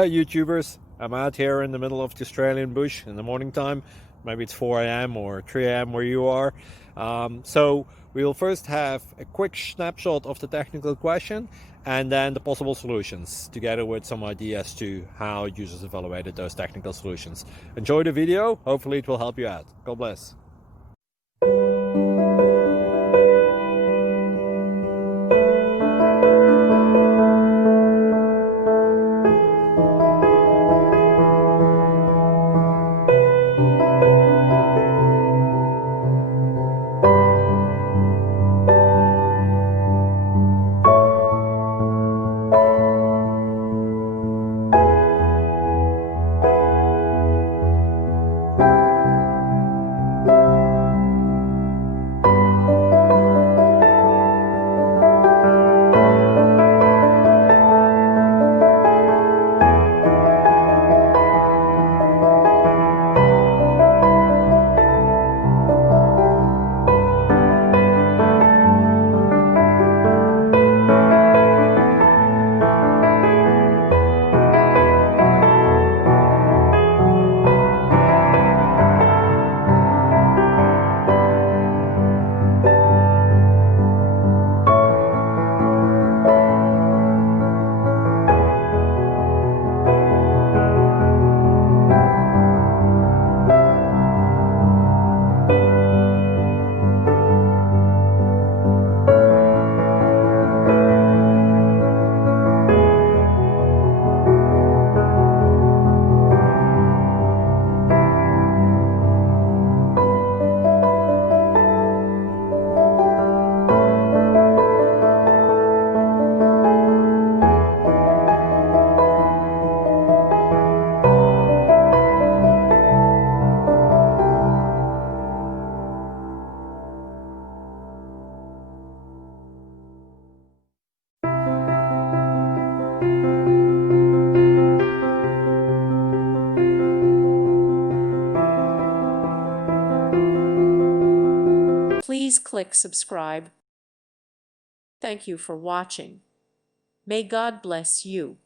Hi YouTubers, I'm out here in the middle of the Australian bush in the morning time. Maybe it's 4 a.m. or 3 a.m. where you are. So we'll first have a quick snapshot of the technical question and then the possible solutions, together with some ideas to how users evaluated those technical solutions. Enjoy the video, hopefully it will help you out. God bless. Please click subscribe. Thank you for watching. May God bless you.